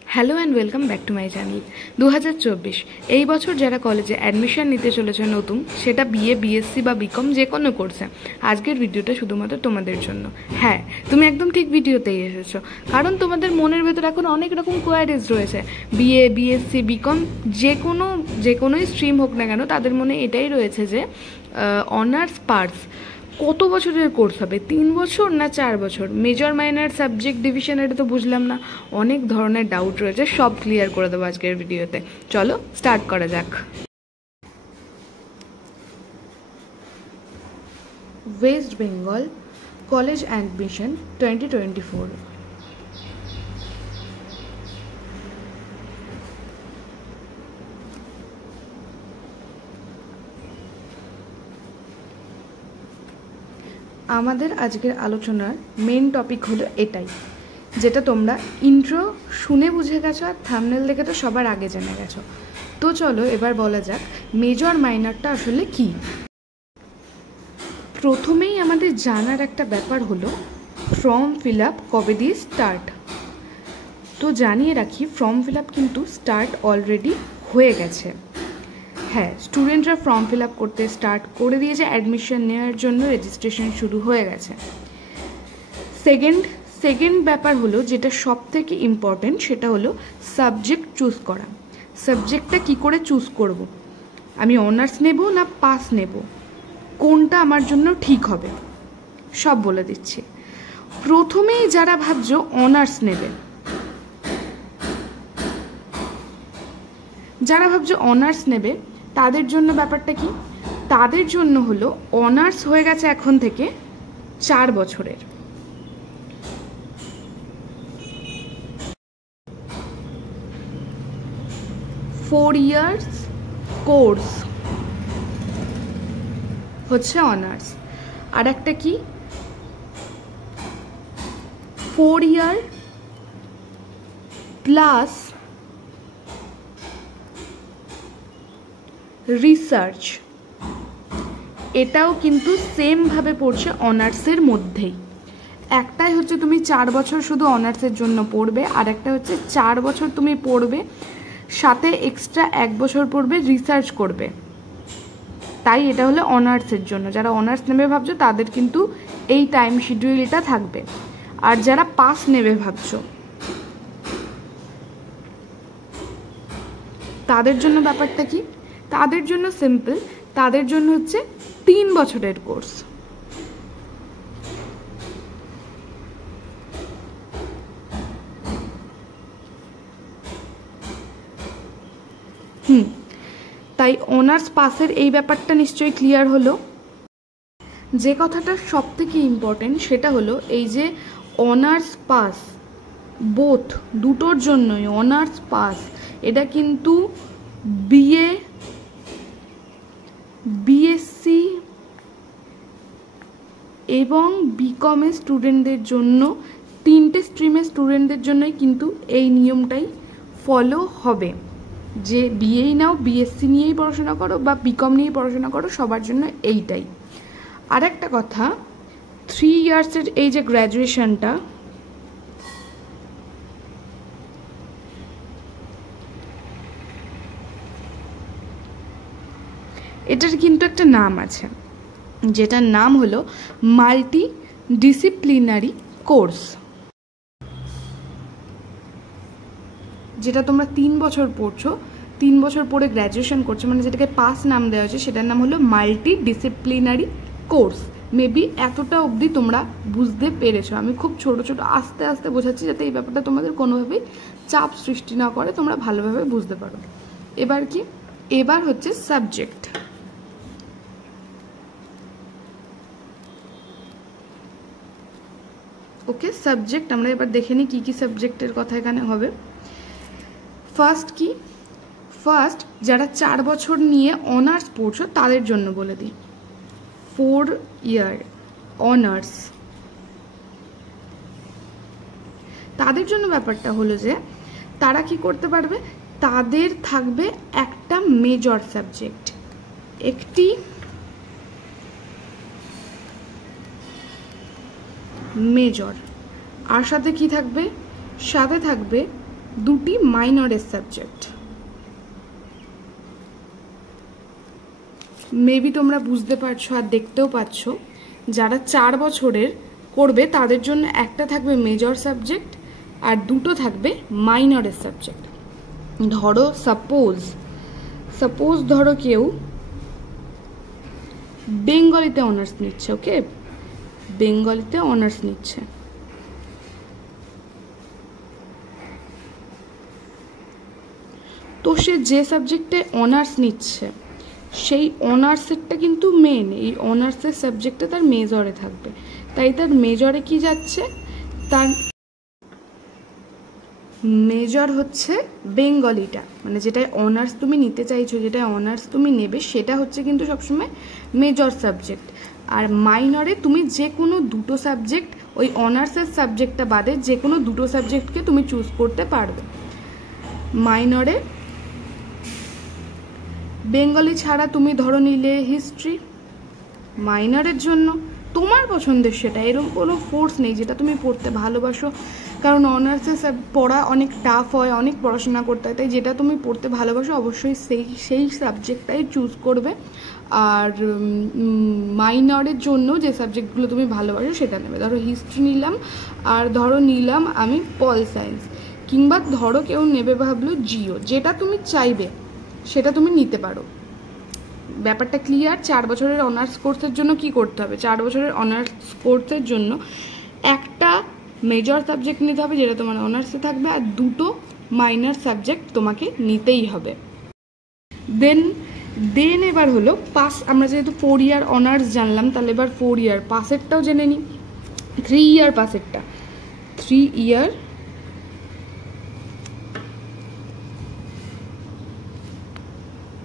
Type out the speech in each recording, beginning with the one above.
Hello and welcome back to my channel. 2024 এই বছর যারা কলেজে অ্যাডমিশন নিতে চলেছে নতুন, সেটা বিএ, বিএসসি বা বিকম যে কোনো কোর্সে, আজকের ভিডিওটা শুধুমাত্র তোমাদের জন্য। হ্যাঁ, তুমি একদম ঠিক ভিডিওতেই এসেছো, কারণ তোমাদের মনের ভেতর এখন অনেক রকম কোয়ারিজ রয়েছে। বিএ, বিএসসি, বিকম যে কোনোই স্ট্রিম হোক না কেন, তাদের মনে এটাই রয়েছে যে অনার্স পাস কত বছরের কোর্স হবে, 3 বছর না 4 বছর, মেজর মাইনর সাবজেক্ট ডিভিশন, এটা তো বুঝলাম না। অনেক ধরনের ডাউট রয়েছে, সব ক্লিয়ার করে দেবো আজকের ভিডিওতে। চলো স্টার্ট করা যাক। West Bengal college admission 2024। আমাদের আজকের আলোচনার মেন টপিক হলো এটাই, যেটা তোমরা ইন্ট্রো শুনে বুঝে গেছো আর থাম্বনেল দেখে তো সবার আগে জেনে গেছো। তো চলো এবার বলা যাক মেজর মাইনরটা আসলে কি। প্রথমেই আমাদের জানার একটা ব্যাপার হলো ফর্ম ফিল আপ কবে দিয়ে স্টার্ট। তো জানিয়ে রাখি, ফর্ম ফিল আপ কিন্তু স্টার্ট অলরেডি হয়ে গেছে। হ্যাঁ, স্টুডেন্টরা ফর্ম ফিল আপ করতে স্টার্ট করে দিয়েছে, অ্যাডমিশন নেওয়ার জন্য রেজিস্ট্রেশন শুরু হয়ে গেছে। সেকেন্ড ব্যাপার হলো, যেটা সব থেকে ইম্পর্টেন্ট, সেটা হলো সাবজেক্ট চুজ করা। সাবজেক্টটা কি করে চুজ করব, আমি অনার্স নেব না পাস নেব, কোনটা আমার জন্য ঠিক হবে, সব বলে দিচ্ছি। প্রথমেই যারা ভাবছো অনার্স নেবে, তাদের জন্য ব্যাপারটা কি, তাদের জন্য হলো অনার্স হয়ে গেছে এখন থেকে 4 বছরের। ফোর ইয়ার্স কোর্স হচ্ছে অনার্স। আর একটা কি, 4 ইয়ার প্লাস রিসার্চ, এটাও কিন্তু সেমভাবে পড়ছে অনার্সের মধ্যেই। একটাই হচ্ছে তুমি 4 বছর শুধু অনার্সের জন্য পড়বে, আর একটা হচ্ছে 4 বছর তুমি পড়বে, সাথে এক্সট্রা 1 বছর পড়বে, রিসার্চ করবে। তাই এটা হলো অনার্সের জন্য। যারা অনার্স নেবে ভাবছো তাদের কিন্তু এই টাইম শিডিউলটা থাকবে। আর যারা পাস নেবে ভাবছো তাদের জন্য ব্যাপারটা কি, তাদের জন্য সিম্পল, তাদের জন্য হচ্ছে 3 বছরের কোর্স। তাই অনার্স পাসের এই ব্যাপারটা নিশ্চয়ই ক্লিয়ার হলো। যে কথাটা সব থেকে ইম্পর্টেন্ট সেটা হলো এই যে অনার্স পাস, বোথ দুটোর জন্যই অনার্স পাস, এটা কিন্তু বিএ, বিএসসি এবং বিকমের স্টুডেন্টদের জন্য, 3টে স্ট্রিমের স্টুডেন্টদের জন্যই কিন্তু এই নিয়মটাই ফলো হবে, যে বিএই নাও, বিএসসি নিয়েই পড়াশোনা করো বা বিকম নিয়েই পড়াশোনা করো, সবার জন্য এইটাই। আর একটা কথা, 3 ইয়ার্সের এই যে গ্র্যাজুয়েশনটা, এটার কিন্তু একটা নাম আছে, যেটার নাম হলো মাল্টি ডিসিপ্লিনারি কোর্স। যেটা তোমরা 3 বছর পড়ছো, 3 বছর পড়ে গ্র্যাজুয়েশন করছো, মানে যেটাকে পাস নাম দেওয়া হয়েছে, সেটার নাম হলো মাল্টি ডিসিপ্লিনারি কোর্স। মেবি এতটা অবধি তোমরা বুঝতে পেরেছো। আমি খুব ছোট ছোট আস্তে আস্তে বোঝাচ্ছি, যাতে এই ব্যাপারটা তোমাদের কোনোভাবেই চাপ সৃষ্টি না করে, তোমরা ভালোভাবে বুঝতে পারো। এবার কি, এবার হচ্ছে সাবজেক্ট। ওকে, সাবজেক্ট আমরা এবার দেখে নিই কী কী সাবজেক্টের কথা এখানে হবে। ফার্স্ট যারা 4 বছর নিয়ে অনার্স পড়ছো তাদের জন্য বলে দিই, 4 ইয়ার অনার্স। তাদের জন্য ব্যাপারটা হলো যে তারা কি করতে পারবে, তাদের থাকবে একটা মেজর সাবজেক্ট, একটি মেজর, আর সাথে কি থাকবে, সাথে থাকবে দুটি মাইনরের সাবজেক্ট। মেবি তোমরা বুঝতে পারছো আর দেখতেও পাচ্ছ, যারা 4 বছরের করবে তাদের জন্য একটা থাকবে মেজর সাবজেক্ট আর দুটো থাকবে মাইনরের সাবজেক্ট। ধরো সাপোজ ধরো কেউ বেঙ্গলিতে অনার্স নিচ্ছে, ওকে, বেঙ্গলিতে অনার্স নিচ্ছে, তো সে যে সাবজেক্টে অনার্স নিচ্ছে সেই অনার্সেরটা কিন্তু মেন, এই অনার্সের সাবজেক্টটা তার মেজরে থাকবে। তাই তার মেজরে কি যাচ্ছে, তার মেজর হচ্ছে বেঙ্গলিটা, মানে যেটায় অনার্স তুমি নিতে চাইছো, যেটায় অনার্স তুমি নেবে সেটা হচ্ছে কিন্তু সবসময় মেজর সাবজেক্ট। আর মাইনরে তুমি যে কোনো দুটো সাবজেক্ট, ওই অনার্সের সাবজেক্টটা বাদে যে কোনো দুটো সাবজেক্টকে তুমি চুজ করতে পারবে। মাইনরে বেঙ্গলি ছাড়া তুমি ধরো নিলে হিস্ট্রি, মাইনরের জন্য তোমার পছন্দের সেটা, এরকম কোনো ফোর্স নেই যেটা তুমি পড়তে ভালোবাসো, কারণ অনার্সে পড়া অনেক টাফ হয়, অনেক পড়াশোনা করতে হয়, তাই যেটা তুমি পড়তে ভালোবাসো অবশ্যই সেই সাবজেক্টটাই চুজ করবে। আর মাইনরের জন্য যে সাবজেক্টগুলো তুমি ভালোবাসো সেটা নেবে। ধরো হিস্ট্রি নিলাম আর ধরো নিলাম আমি পল সায়েন্স, কিংবা ধরো কেউ নেবে ভাবলো জিও, যেটা তুমি চাইবে সেটা তুমি নিতে পারো। ব্যাপারটা ক্লিয়ার? 4 বছরের অনার্স কোর্সের জন্য কি করতে হবে, 4 বছরের অনার্স কোর্সের জন্য একটা মেজর সাবজেক্ট নিতে হবে যেটা তোমার অনার্সে থাকবে, আর দুটো মাইনর সাবজেক্ট তোমাকে নিতেই হবে। দেন এবার হলো পাস। আমরা যেহেতু 4 ইয়ার অনার্স জানলাম, তাহলে এবার 4 ইয়ার পাসেরটাও জেনে নিই। 3 ইয়ার পাসেরটা, 3 ইয়ার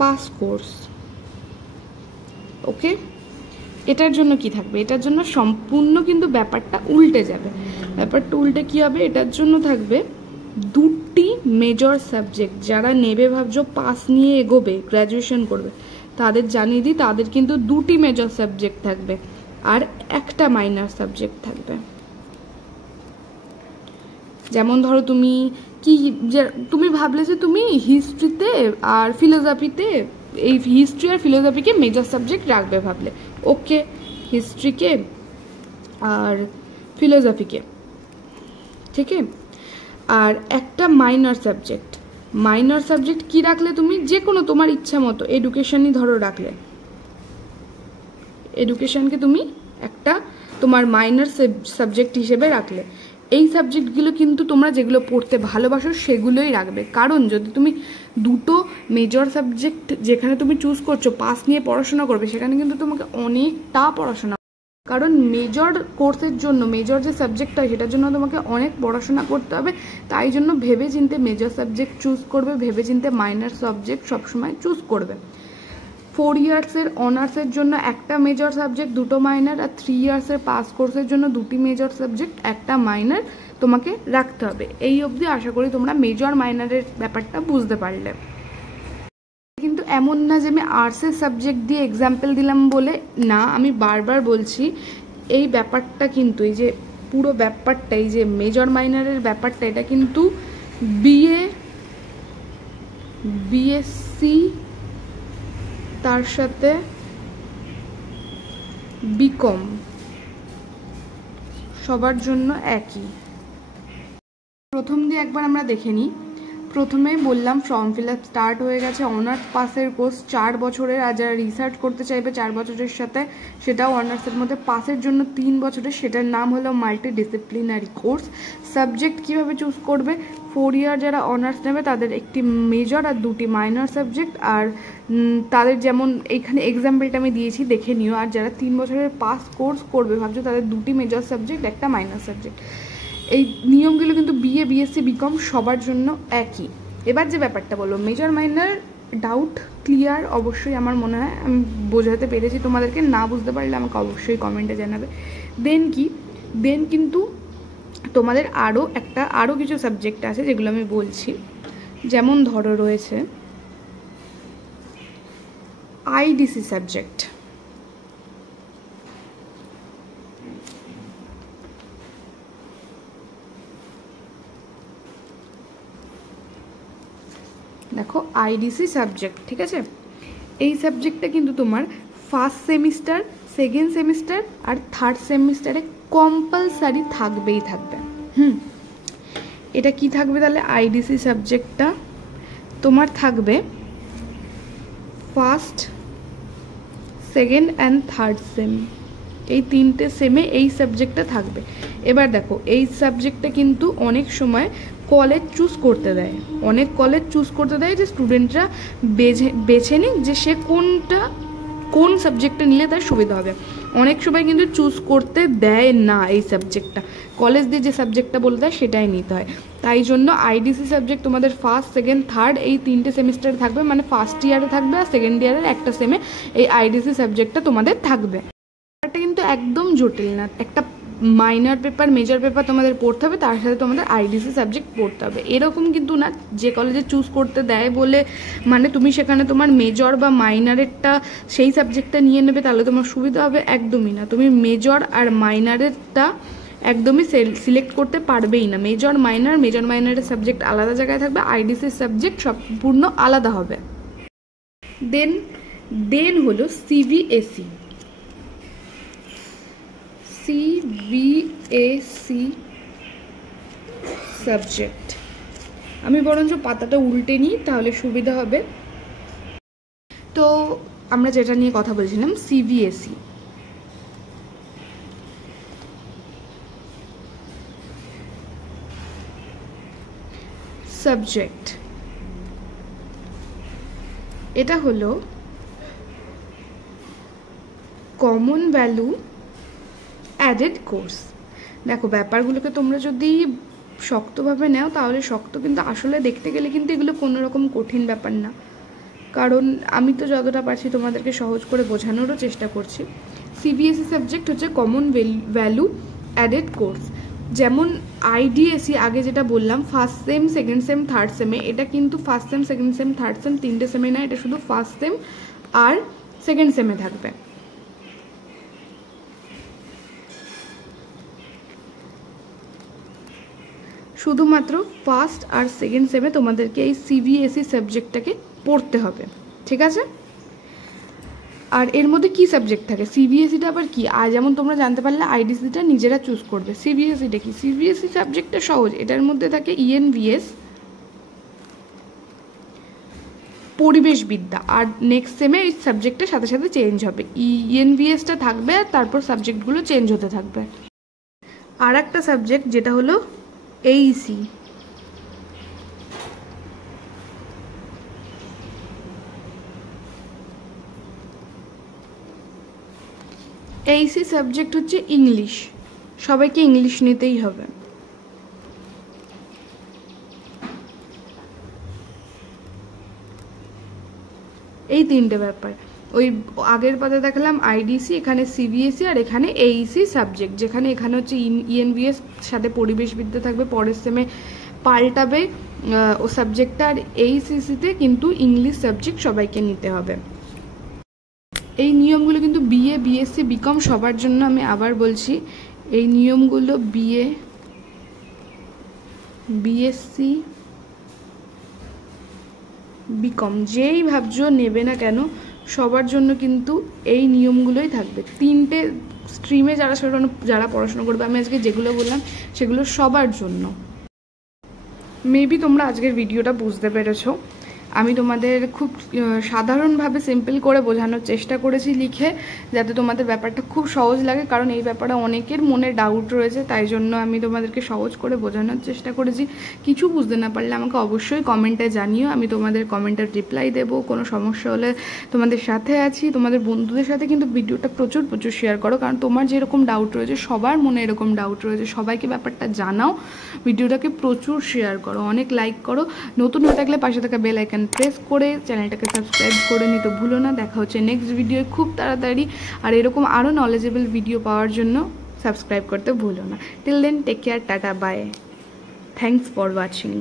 পাস কোর্স, ওকে। এটার জন্য কি থাকবে, এটার জন্য সম্পূর্ণ কিন্তু ব্যাপারটা উল্টে যাবে। ব্যাপারটা উল্টে কি হবে, এটার জন্য থাকবে দুটি মেজর সাবজেক্ট। যারা নেবে ভাবছো পাস নিয়ে এগোবে, গ্র্যাজুয়েশন করবে, তাদের জানিয়ে দিই তাদের কিন্তু দুটি মেজর সাবজেক্ট থাকবে আর একটা মাইনর সাবজেক্ট থাকবে। যেমন ধরো তুমি ভাবলে যে তুমি হিস্ট্রিতে আর ফিলোসফিতে, এই হিস্ট্রি আর ফিলোসফিকে মেজর সাবজেক্ট রাখবে ভাবলে, ওকে, হিস্ট্রিকে আর ফিলোসফিকে, ঠিক আছে। আর একটা মাইনর সাবজেক্ট কি রাখলে তুমি, যে কোনো তোমার ইচ্ছা মতো এডুকেশনই ধরো রাখলে, এডুকেশনকে তুমি একটা তোমার মাইনর সাবজেক্ট হিসেবে রাখলে। এই সাবজেক্টগুলো কিন্তু তোমরা যেগুলো পড়তে ভালোবাসো সেগুলোই রাখবে, কারণ যদি তুমি দুটো মেজর সাবজেক্ট যেখানে তুমি চুজ করছো পাস নিয়ে পড়াশোনা করবে, সেখানে কিন্তু তোমাকে অনেকটা পড়াশোনা, কারণ মেজর কোর্সের জন্য মেজর যে সাবজেক্ট হয় সেটার জন্য তোমাকে অনেক পড়াশোনা করতে হবে। তাই জন্য ভেবে চিন্তে মেজর সাবজেক্ট চুজ করবে, ভেবে চিন্তে মাইনর সাবজেক্ট সবসময় চুজ করবে। 4 ইয়ার্সের অনার্সের জন্য একটা মেজর সাবজেক্ট, দুটো মাইনর, আর 3 ইয়ার্সের পাস কোর্সের জন্য দুটি মেজর সাবজেক্ট, একটা মাইনর তোমাকে রাখতে হবে। এই অবধি আশা করি তোমরা মেজর মাইনরের ব্যাপারটা বুঝতে পারলে। কিন্তু এমন না যে আমি আর্টসের সাবজেক্ট দিয়ে এক্সাম্পল দিলাম বলে না, আমি বারবার বলছি এই ব্যাপারটা কিন্তু, এই যে পুরো ব্যাপারটা, এই যে মেজর মাইনরের ব্যাপারটা, এটা কিন্তু বিএসসি তার সাথে বিকম সবার জন্য একই। প্রথম দিয়ে একবার আমরা দেখে নিই। প্রথমে বললাম ফর্ম ফিল আপ স্টার্ট হয়ে গেছে, অনার্স পাসের কোর্স 4 বছরের, আর যারা রিসার্চ করতে চাইবে 4 বছরের সাথে, সেটাও অনার্সের মধ্যে পাসের জন্য 3 বছরের, সেটার নাম হলো মাল্টিডিসিপ্লিনারি কোর্স। সাবজেক্ট কিভাবে চুজ করবে, 4 ইয়ার যারা অনার্স নেবে তাদের একটি মেজর আর দুটি মাইনর সাবজেক্ট, আর তাদের যেমন এইখানে এক্সাম্পলটা আমি দিয়েছি দেখে নিও। আর যারা 3 বছরের পাস কোর্স করবে ভাবছো তাদের দুটি মেজর সাবজেক্ট, একটা মাইনর সাবজেক্ট। এই নিয়মগুলো কিন্তু বিএ, বিএসসি, বিকম সবার জন্য একই। এবার যে ব্যাপারটা বলবো মেজর মাইনর, ডাউট ক্লিয়ার অবশ্যই আমার মনে হয় আমি বোঝাতে পেরেছি তোমাদেরকে। না বুঝতে পারলে আমাকে অবশ্যই কমেন্টে জানাবে। দেন কিন্তু তোমাদের আরও কিছু সাবজেক্ট আছে যেগুলো আমি বলছি। যেমন ধরো রয়েছে আইডিসি সাবজেক্ট, দেখো আইডিসি সাবজেক্ট, ঠিক আছে। এই সাবজেক্টটা কিন্তু তোমার ফার্স্ট সেমিস্টার, সেকেন্ড সেমিস্টার আর থার্ড সেমিস্টারে কম্পালসারি থাকবেই থাকবে। এটা কি থাকবে তাহলে? আইডিসি সাবজেক্টটা তোমার থাকবে first, second and third same, এই 3টে সেমে এই সাবজেক্টটা থাকবে। এবার দেখো এই সাবজেক্টটা কিন্তু অনেক সময় কলেজ চুজ করতে দেয়, অনেক কলেজ চুজ করতে দেয় যে স্টুডেন্টরা বেছে নিক যে সে কোন সাবজেক্টটা নিলে তার সুবিধা হবে। অনেক সময় কিন্তু চুজ করতে দেয় না এই সাবজেক্টটা, কলেজ দিয়ে যে সাবজেক্টটা বলে দেয় সেটাই নিতে হয়। তাই জন্য আইডিসি সাবজেক্ট তোমাদের ফার্স্ট, সেকেন্ড, থার্ড এই 3টে সেমিস্টারে থাকবে, মানে ফার্স্ট ইয়ারে থাকবে আর সেকেন্ড ইয়ারের একটা সেমে এই আইডিসি সাবজেক্টটা তোমাদের থাকবে। এটা কিন্তু একদম জটিল না, একটা মাইনর পেপার, মেজর পেপার তোমাদের পড়তে হবে, তার সাথে তোমাদের আইডিসি সাবজেক্ট পড়তে হবে। এরকম কিন্তু না যে কলেজে চুজ করতে দেয় বলে মানে তুমি সেখানে তোমার মেজর বা মাইনারেরটা সেই সাবজেক্টটা নিয়ে নেবে তাহলে তোমার সুবিধা হবে, একদমই না। তুমি মেজর আর মাইনারেরটা একদমই সিলেক্ট করতে পারবেই না। মেজর মাইনারের সাবজেক্ট আলাদা জায়গায় থাকবে, আইডিসির সাবজেক্ট সম্পূর্ণ আলাদা হবে। দেন হলো সিবিএসই। সিবিএসই সাবজেক্ট, আমি বরঞ্চ পাতাটা উল্টে নিই তাহলে সুবিধা হবে। তো আমরা যেটা নিয়ে কথা বলছিলাম, সিবিএসই সাবজেক্ট, এটা হলো কমন ভ্যালু অ্যাডেড কোর্স। দেখো ব্যাপারগুলোকে তোমরা যদি শক্তভাবে নাও তাহলে শক্ত, কিন্তু আসলে দেখতে গেলে কিন্তু এগুলো কোনো রকম কঠিন ব্যাপার না, কারণ আমি তো যতটা পারছি তোমাদেরকে সহজ করে বোঝানোরও চেষ্টা করছি। সিবিএসই সাবজেক্ট হচ্ছে কমন ভ্যালু অ্যাডেড কোর্স। যেমন আইডিএসই আগে যেটা বললাম first sem, second sem, third সেমে, এটা কিন্তু first sem, second sem, third sem 3টে সেমে না, এটা শুধু ফার্স্ট সেম আর সেকেন্ড সেমে থাকবে। শুধুমাত্র ফার্স্ট আর সেকেন্ড সেমে তোমাদেরকে এই সিবিএসই সাবজেক্টটাকে পড়তে হবে, ঠিক আছে। আর এর মধ্যে কি সাবজেক্ট থাকে? সিবিএসইটা আবার কি? আর যেমন তোমরা জানতে পারলে আইডিসিটা নিজেরা চুজ করবে। সিবিএসইটা কি? সিবিএসই সাবজেক্টটা সহজ, এটার মধ্যে থাকে ইএনভিএস, পরিবেশবিদ্যা, আর নেক্সট সেমে এই সাবজেক্টের সাথে সাথে চেঞ্জ হবে, ইএনভিএসটা থাকবে আর তারপর সাবজেক্টগুলো চেঞ্জ হতে থাকবে। আর একটা সাবজেক্ট যেটা হলো এইসি, এইসি সাবজেক্ট হচ্ছে ইংলিশ, সবাইকে ইংলিশ নিতেই হবে। এই 3টে ব্যাপার, ওই আগের পাতা দেখালাম আইডিসি, এখানে সিবিএসই আর এখানে এইসি সাবজেক্ট, যেখানে এখানে হচ্ছে ইএনভিএস সাথে পরিবেশবিদ্যা থাকবে, পরের সেমে পাল্টাবে ও সাবজেক্টটা, আর এইসিসিতে কিন্তু ইংলিশ সাবজেক্ট সবাইকে নিতে হবে। এই নিয়মগুলো কিন্তু বিএ, বিএসসি, বিকম সবার জন্য, আমি আবার বলছি এই নিয়মগুলো বিএ, বিএসসি, বিকম যেই ভাবছো নেবে না কেন সবার জন্য কিন্তু এই নিয়মগুলোই থাকবে। 3টে স্ট্রিমে যারা পড়াশোনা করবে, আমি আজকে যেগুলো বললাম সেগুলো সবার জন্য। মেবি তোমরা আজকের ভিডিওটা বুঝতে পেরেছো। আমি তোমাদের খুব সাধারণভাবে সিম্পল করে বোঝানোর চেষ্টা করেছি লিখে, যাতে তোমাদের ব্যাপারটা খুব সহজ লাগে, কারণ এই ব্যাপারে অনেকের মনে ডাউট রয়েছে, তাই জন্য আমি তোমাদেরকে সহজ করে বোঝানোর চেষ্টা করেছি। কিছু বুঝতে না পারলে আমাকে অবশ্যই কমেন্টে জানিও, আমি তোমাদের কমেন্টের রিপ্লাই দেবো। কোনো সমস্যা হলে তোমাদের সাথে আছি। তোমাদের বন্ধুদের সাথে কিন্তু ভিডিওটা প্রচুর শেয়ার করো, কারণ তোমার যেরকম ডাউট রয়েছে সবার মনে এরকম ডাউট রয়েছে, সবাইকে ব্যাপারটা জানাও, ভিডিওটাকে প্রচুর শেয়ার করো, অনেক লাইক করো। নতুন হয়ে থাকলে পাশে থাকা বেল আইকন প্রেস করে চ্যানেলটাকে সাবস্ক্রাইব করে নিতে ভুলো না। দেখা হচ্ছে নেক্সট ভিডিও খুব তাড়াতাড়ি, আর এরকম আরও নলেজেবল ভিডিও পাওয়ার জন্য সাবস্ক্রাইব করতে ভুলো না। Till then take care, tata, bye, thanks for watching.